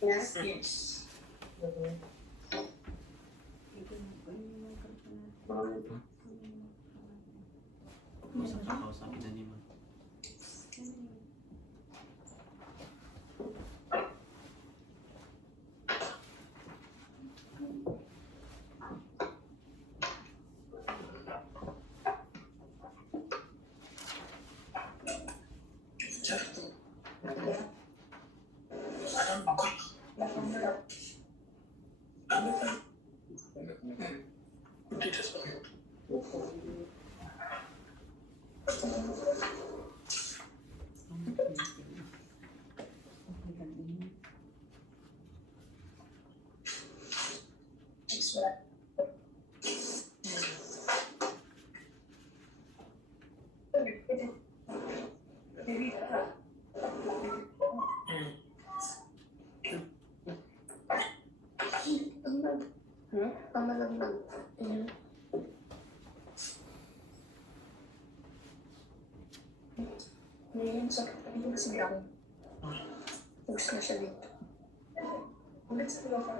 Yes. Yes. Kausapin na ni Ma'am. Ngayon sa kapatid kasi ako. Tapos na siya dito. Ulit sa mga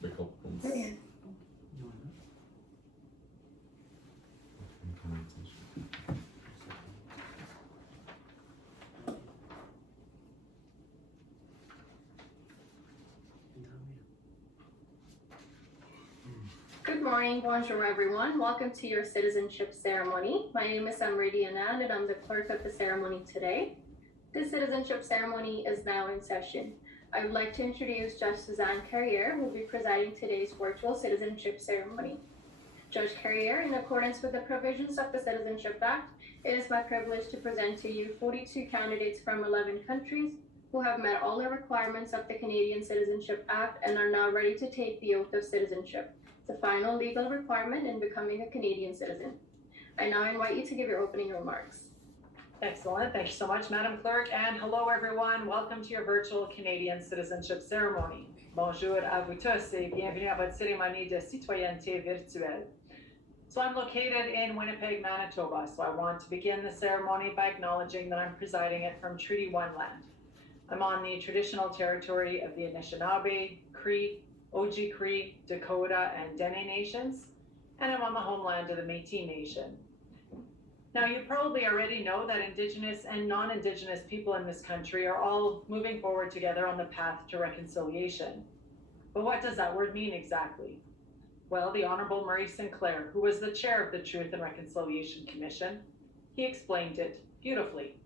break off things. Ayan. Good morning, bonjour everyone. Welcome to your citizenship ceremony. My name is Amriti Anand and I'm the clerk of the ceremony today. The citizenship ceremony is now in session. I would like to introduce Judge Suzanne Carrier, who will be presiding today's virtual citizenship ceremony. Judge Carrier, in accordance with the provisions of the Citizenship Act, it is my privilege to present to you 42 candidates from 11 countries who have met all the requirements of the Canadian Citizenship Act and are now ready to take the oath of citizenship, the final legal requirement in becoming a Canadian citizen. I now invite you to give your opening remarks. Excellent. Thank you so much, Madam Clerk. And hello, everyone. Welcome to your virtual Canadian citizenship ceremony. Bonjour à vous tous et bienvenue à votre cérémonie de citoyenneté virtuelle. So I'm located in Winnipeg, Manitoba. So I want to begin the ceremony by acknowledging that I'm presiding it from Treaty 1 land. I'm on the traditional territory of the Anishinaabe, Cree, Oji-Cree, Dakota, and Dene nations, and I'm on the homeland of the Métis Nation. Now, you probably already know that Indigenous and non-Indigenous people in this country are all moving forward together on the path to reconciliation. But what does that word mean exactly? Well, the Honorable Murray Sinclair, who was the chair of the Truth and Reconciliation Commission, he explained it beautifully.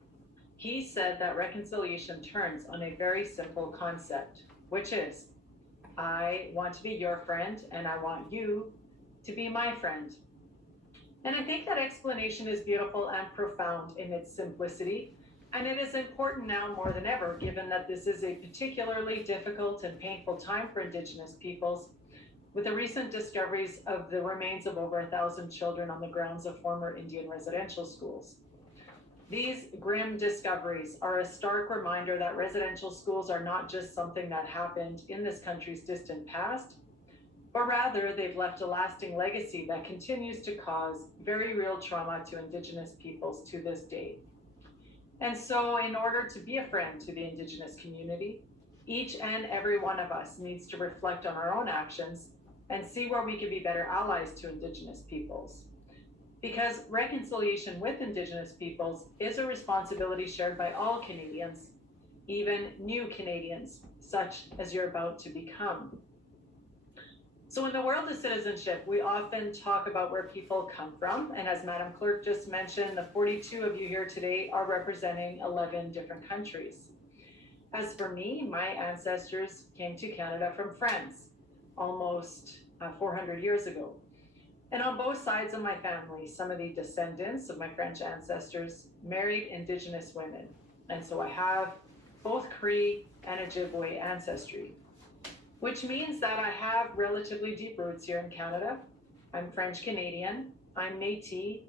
He said that reconciliation turns on a very simple concept, which is, I want to be your friend, and I want you to be my friend. And I think that explanation is beautiful and profound in its simplicity. And it is important now more than ever, given that this is a particularly difficult and painful time for Indigenous peoples, with the recent discoveries of the remains of over 1,000 children on the grounds of former Indian residential schools. These grim discoveries are a stark reminder that residential schools are not just something that happened in this country's distant past, but rather they've left a lasting legacy that continues to cause very real trauma to Indigenous peoples to this day. And so, in order to be a friend to the Indigenous community, each and every one of us needs to reflect on our own actions and see where we can be better allies to Indigenous peoples. Because reconciliation with Indigenous peoples is a responsibility shared by all Canadians, even new Canadians, such as you're about to become. So in the world of citizenship, we often talk about where people come from. And as Madam Clerk just mentioned, the 42 of you here today are representing 11 different countries. As for me, my ancestors came to Canada from France almost 400 years ago. And on both sides of my family, some of the descendants of my French ancestors married Indigenous women. And so I have both Cree and Ojibwe ancestry, which means that I have relatively deep roots here in Canada. I'm French Canadian, I'm Métis,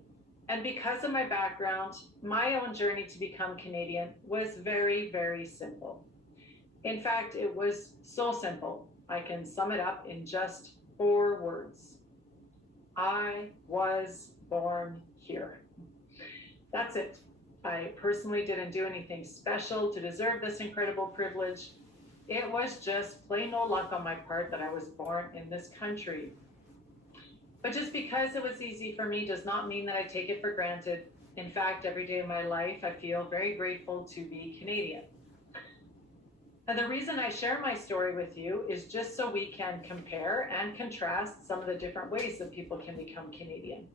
and because of my background, my own journey to become Canadian was very, very simple. In fact, it was so simple, I can sum it up in just 4 words. I was born here. That's it. I personally didn't do anything special to deserve this incredible privilege. It was just plain old luck on my part that I was born in this country. But just because it was easy for me does not mean that I take it for granted. In fact, every day of my life, I feel very grateful to be Canadian. And the reason I share my story with you is just so we can compare and contrast some of the different ways that people can become Canadian.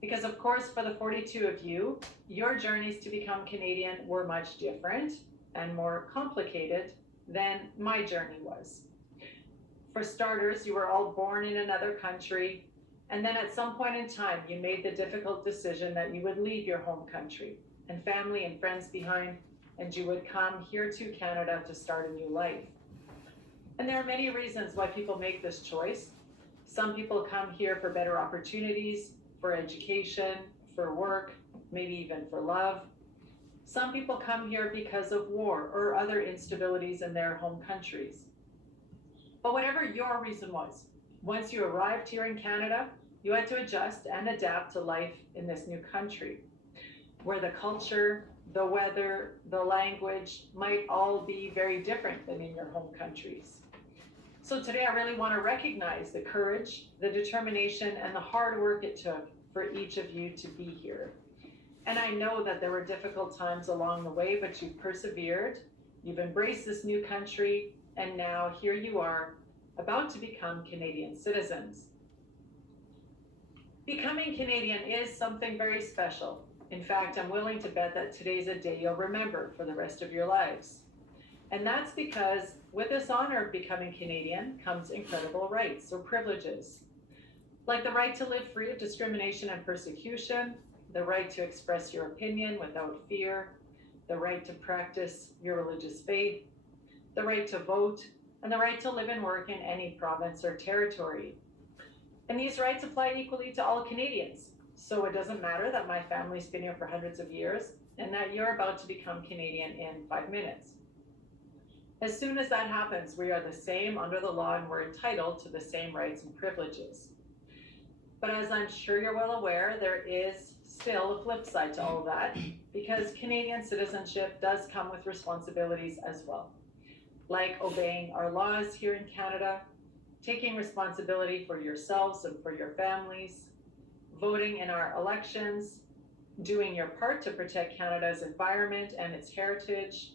Because of course, for the 42 of you, your journeys to become Canadian were much different and more complicated than my journey was. For starters, you were all born in another country, and then at some point in time, you made the difficult decision that you would leave your home country and family and friends behind, and you would come here to Canada to start a new life. And there are many reasons why people make this choice. Some people come here for better opportunities, for education, for work, maybe even for love. Some people come here because of war or other instabilities in their home countries. But whatever your reason was, once you arrived here in Canada, you had to adjust and adapt to life in this new country, where the culture, the weather, the language might all be very different than in your home countries. So today I really want to recognize the courage, the determination, and the hard work it took for each of you to be here. And I know that there were difficult times along the way, but you've persevered, you've embraced this new country, and now here you are, about to become Canadian citizens. Becoming Canadian is something very special. In fact, I'm willing to bet that today's a day you'll remember for the rest of your lives. And that's because with this honor of becoming Canadian comes incredible rights or privileges, like the right to live free of discrimination and persecution, the right to express your opinion without fear, the right to practice your religious faith, the right to vote, and the right to live and work in any province or territory. And these rights apply equally to all Canadians. So it doesn't matter that my family's been here for hundreds of years and that you're about to become Canadian in 5 minutes. As soon as that happens, we are the same under the law and we're entitled to the same rights and privileges. But as I'm sure you're well aware, there is still a flip side to all of that, because Canadian citizenship does come with responsibilities as well, like obeying our laws here in Canada, taking responsibility for yourselves and for your families, voting in our elections, doing your part to protect Canada's environment and its heritage,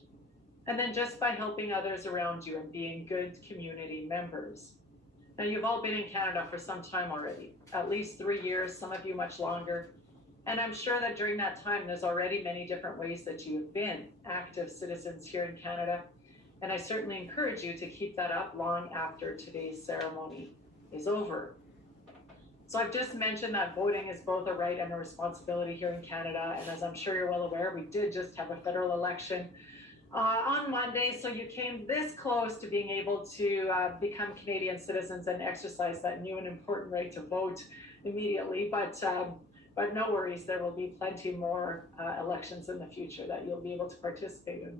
and then just by helping others around you and being good community members. Now, you've all been in Canada for some time already, at least 3 years, some of you much longer. And I'm sure that during that time, there's already many different ways that you've been active citizens here in Canada. And I certainly encourage you to keep that up long after today's ceremony is over. So I've just mentioned that voting is both a right and a responsibility here in Canada. And as I'm sure you're well aware, we did just have a federal election on Monday. So you came this close to being able to become Canadian citizens and exercise that new and important right to vote immediately. But no worries, there will be plenty more elections in the future that you'll be able to participate in.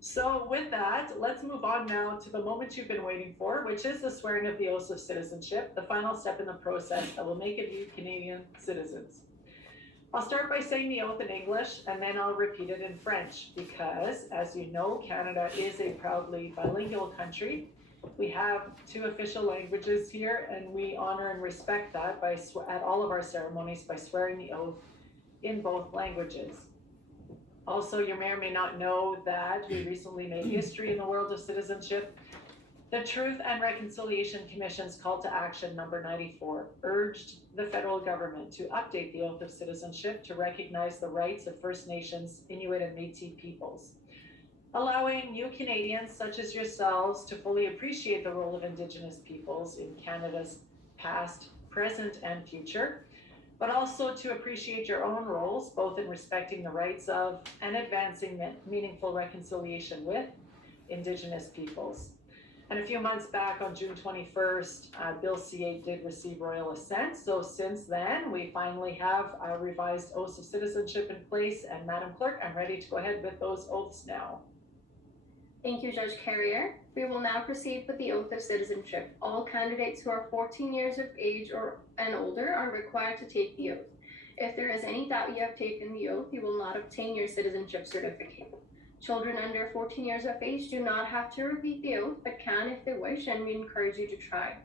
So with that, let's move on now to the moment you've been waiting for, which is the swearing of the oaths of citizenship, the final step in the process that will make of you Canadian citizens. I'll start by saying the oath in English, and then I'll repeat it in French, because as you know, Canada is a proudly bilingual country. We have 2 official languages here, and we honor and respect that at all of our ceremonies by swearing the oath in both languages. Also, you may or may not know that we recently made history in the world of citizenship. The Truth and Reconciliation Commission's call to action number 94 urged the federal government to update the oath of citizenship to recognize the rights of First Nations, Inuit, and Métis peoples, allowing new Canadians such as yourselves to fully appreciate the role of Indigenous peoples in Canada's past, present, and future, but also to appreciate your own roles, both in respecting the rights of and advancing meaningful reconciliation with Indigenous peoples. And a few months back on June 21st, Bill C-8 did receive royal assent. So since then, we finally have revised oaths of citizenship in place. And Madam Clerk, I'm ready to go ahead with those oaths now. Thank you, Judge Carrier. We will now proceed with the oath of citizenship. All candidates who are 14 years of age and older are required to take the oath. If there is any doubt you have taken the oath, you will not obtain your citizenship certificate. Children under 14 years of age do not have to repeat the oath, but can if they wish, and we encourage you to try.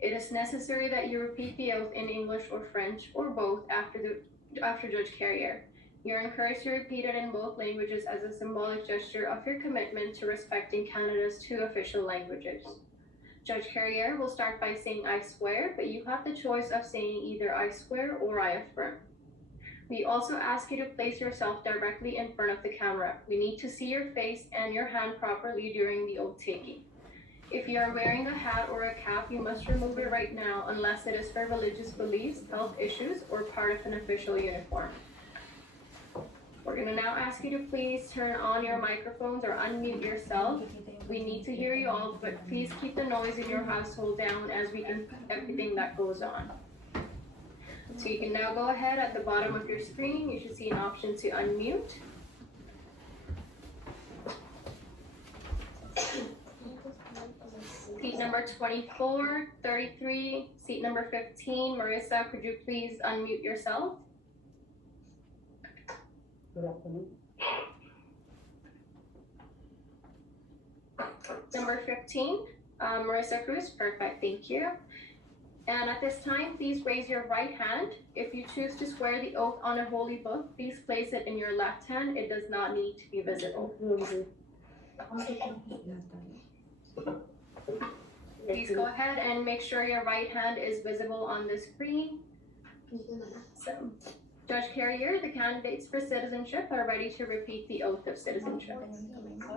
It is necessary that you repeat the oath in English or French, or both, after Judge Carrier. You're encouraged to repeat it in both languages as a symbolic gesture of your commitment to respecting Canada's 2 official languages. Judge Carrier will start by saying "I swear," but you have the choice of saying either "I swear" or "I affirm." We also ask you to place yourself directly in front of the camera. We need to see your face and your hand properly during the oath taking. If you are wearing a hat or a cap, you must remove it right now unless it is for religious beliefs, health issues, or part of an official uniform. We're going to now ask you to please turn on your microphones or unmute yourself. We need to hear you all, but please keep the noise in your household down as we can everything that goes on. So you can now go ahead at the bottom of your screen. You should see an option to unmute. Seat number 24, 33, seat number 15. Marissa, could you please unmute yourself? Good afternoon. Number 15, Marissa Cruz. Perfect, thank you. And at this time, please raise your right hand. If you choose to swear the oath on a holy book, please place it in your left hand. It does not need to be visible. Please go ahead and make sure your right hand is visible on the screen. So, Judge Carrier, the candidates for citizenship are ready to repeat the oath of citizenship.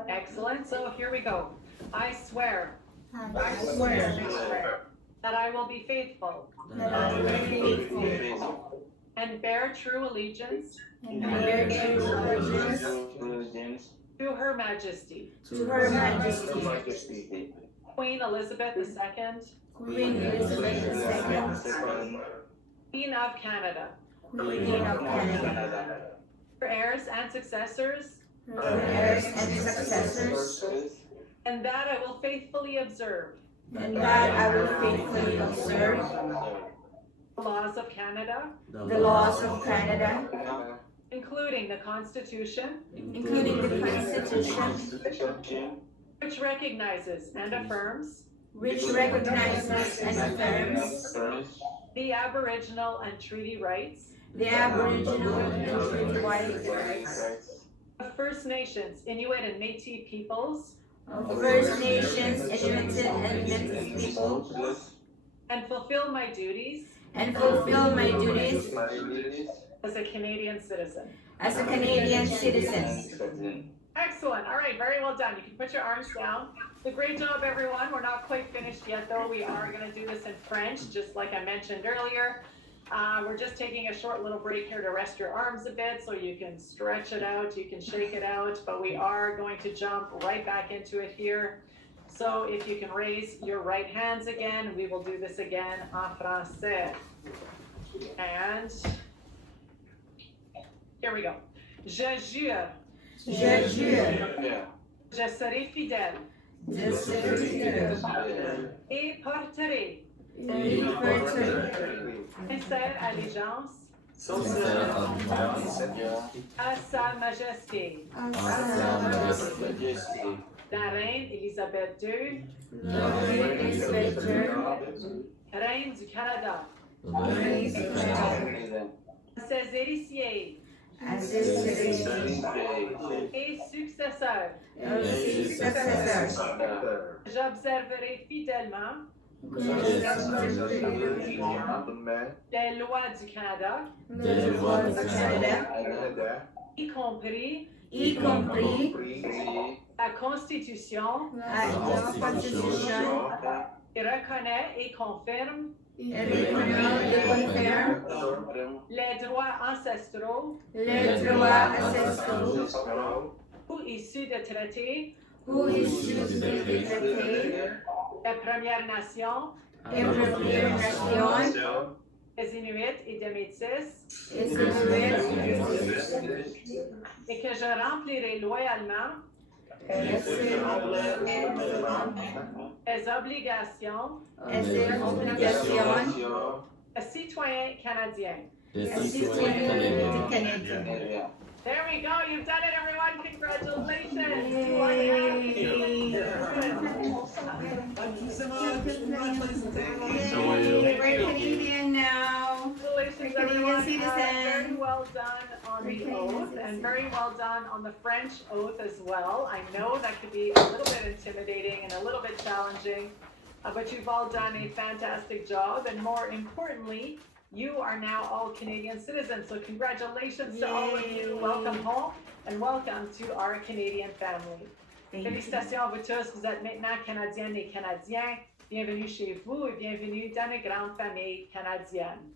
Excellent, so here we go. I swear I swear that I will be faithful that I will be faithful and bear true allegiance and bear true allegiance to Her Majesty, to Her Majesty, Queen Elizabeth II, Queen Elizabeth II, Queen of Canada, Queen of Canada, her heirs and successors, her heirs and successors, and that I will faithfully observe and that I will faithfully observe the laws of Canada, the laws of Canada, including the Constitution, including the Constitution, which recognizes and affirms which recognizes and affirms the Aboriginal and treaty rights the Aboriginal and treaty rights of First Nations, Inuit, and Métis peoples, of First Nations, Inuit, and Métis peoples, and fulfill my duties and fulfill my duties as a Canadian citizen. as a Canadian citizen. Excellent. All right, very well done. You can put your arms down. So great job, everyone. We're not quite finished yet, though. We are going to do this in French, just like I mentioned earlier. We're just taking a short little break here to rest your arms a bit so you can stretch it out, you can shake it out, but we are going to jump right back into it here. So if you can raise your right hands again, we will do this again en français. And here we go. Je jure. Je jure. Je serai fidèle. Je serai fidèle. Et porterai. Et porterai. Sincère allégeance. À sa majesté. À sa majesté. La reine Élisabeth II. La reine Élisabeth II. Reine du Canada. Reine du Canada. À ses héritiers. À ses héritiers. Et successeurs. Et successeurs. J'observerai fidèlement. Les lois du Canada. Les lois du Canada. Y compris. Y compris. La Constitution. La Constitution. Et reconnaît et confirme. Et reconnaît et confirme. Les droits ancestraux. Les droits ancestraux. Ou issus de traités. Ou issus des traités. Les Premières Nations. Et Premières Nations. Les Inuits et des Métis. Et Inuits. Et que je remplirai loyalement. Les obligations. Les obligations. Les citoyens canadiens. Canadiens. There we go. You've done it, everyone. Congratulations. You are Thank you so much. Congratulations. We're Canadian now. Congratulations, Canadian everyone. citizen. Very well done on the oath, and very well done on the French oath as well. I know that could be a little bit intimidating and a little bit challenging, but you've all done a fantastic job, and more importantly, you are now all Canadian citizens. So congratulations to all of you. Welcome home, and welcome to our Canadian family. Félicitations à vous tous. Vous êtes maintenant Canadiennes et Canadiens. Bienvenue chez vous et bienvenue dans la grande famille canadienne.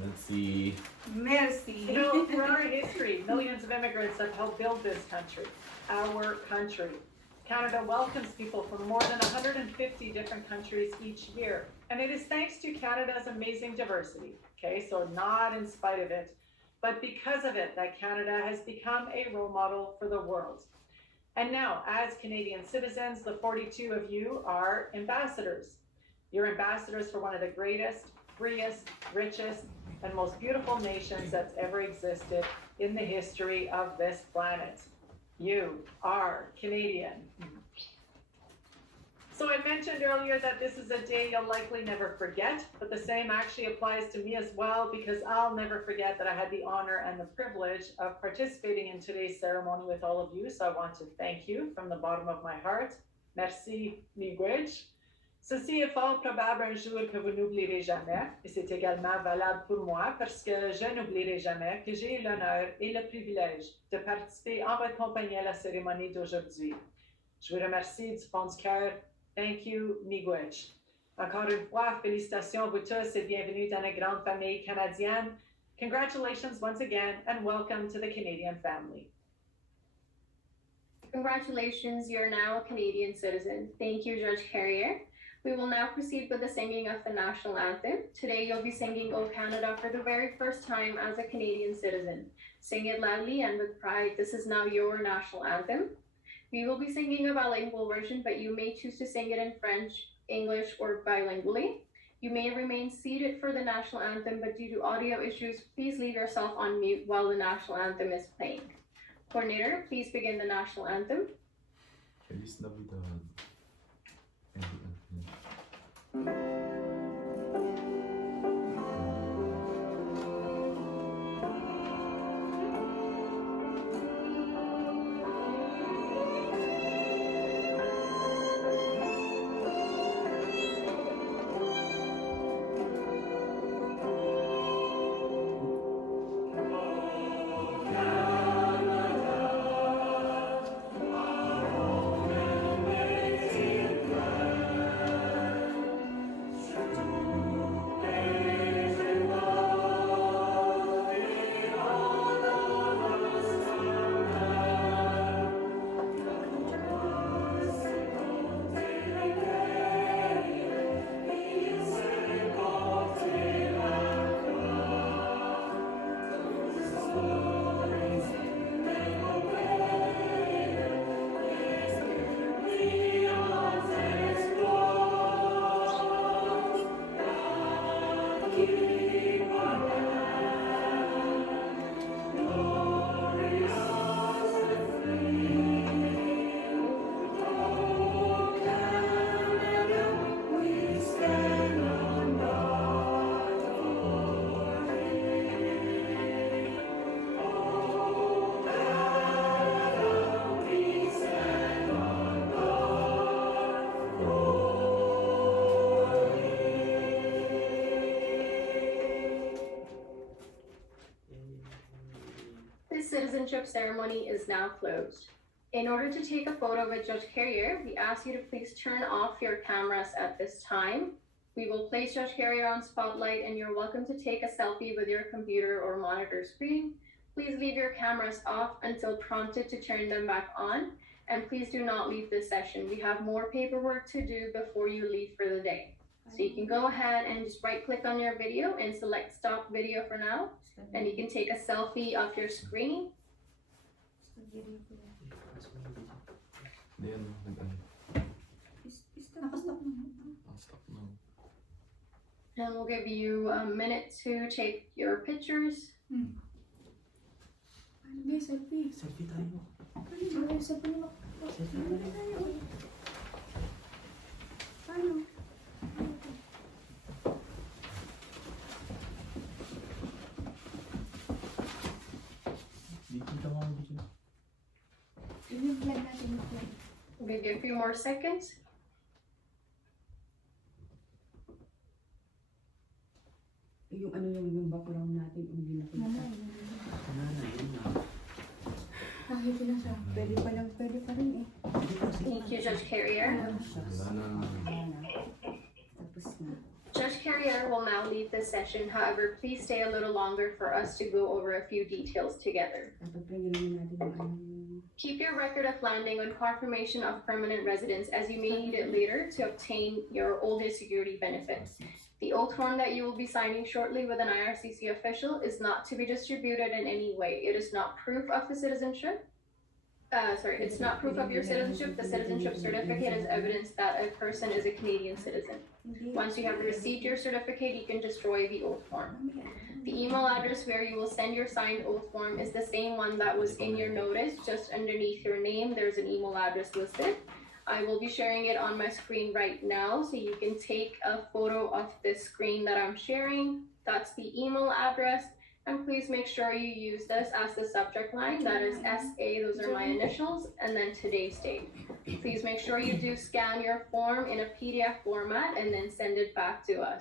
Merci. Merci. You know, through our history, millions of immigrants have helped build this country, our country. Canada welcomes people from more than 150 different countries each year. And it is thanks to Canada's amazing diversity, okay? So not in spite of it, but because of it that Canada has become a role model for the world. And now, as Canadian citizens, the 42 of you are ambassadors. You're ambassadors for one of the greatest, freest, richest, and most beautiful nations that's ever existed in the history of this planet. You are Canadian. So I mentioned earlier that this is a day you'll likely never forget, but the same actually applies to me as well, because I'll never forget that I had the honor and the privilege of participating in today's ceremony with all of you. So I want to thank you from the bottom of my heart. Merci, miigwech. Ceci est fort probable un jour que vous n'oublierez jamais, et c'est également valable pour moi parce que je n'oublierai jamais que j'ai eu l'honneur et le privilège de participer en votre compagnie à la cérémonie d'aujourd'hui. Je vous remercie du fond du cœur. Thank you, miigwech. Encore une fois, félicitations à vous tous et bienvenue dans la grande famille canadienne. Congratulations once again and welcome to the Canadian family. Congratulations, you're now a Canadian citizen. Thank you, Judge Carrier. We will now proceed with the singing of the national anthem. Today, you'll be singing O Canada for the very first time as a Canadian citizen. Sing it loudly and with pride. This is now your national anthem. We will be singing a bilingual version, but you may choose to sing it in French, English, or bilingually. You may remain seated for the national anthem, but due to audio issues, please leave yourself on mute while the national anthem is playing. Coordinator, please begin the national anthem. Feliz Navidad. citizenship ceremony is now closed. In order to take a photo with Judge Carrier, we ask you to please turn off your cameras at this time. We will place Judge Carrier on spotlight and you're welcome to take a selfie with your computer or monitor screen. Please leave your cameras off until prompted to turn them back on. And please do not leave this session. We have more paperwork to do before you leave for the day. So you can go ahead and just right click on your video and select stop video for now. And you can take a selfie of your screen. Hindi ano, nag-ano. Stop now. And we'll give you a minute to take your pictures. Selfie tayo. Di kita mo ang video. We'll give you a few more seconds. Yung ano yung background natin, hindi na kita. Pwede pa rin eh. Thank you, Judge Carrier. Wala na. Tapos na. Judge Carrier will now leave this session. However, please stay a little longer for us to go over a few details together. Dapat rin naman natin yung ano. Keep your record of landing on confirmation of permanent residence, as you may need it later to obtain your oldest security benefits. The oath form that you will be signing shortly with an IRCC official is not to be distributed in any way. It is not proof of the citizenship. It's not proof of your citizenship. The citizenship certificate is evidence that a person is a Canadian citizen. Once you have received your certificate, you can destroy the oath form. The email address where you will send your signed oath form is the same one that was in your notice. Just underneath your name, there's an email address listed. I will be sharing it on my screen right now, so you can take a photo of this screen that I'm sharing. That's the email address. And please make sure you use this as the subject line. That is SA, those are my initials, and then today's date. Please make sure you do scan your form in a PDF format and then send it back to us.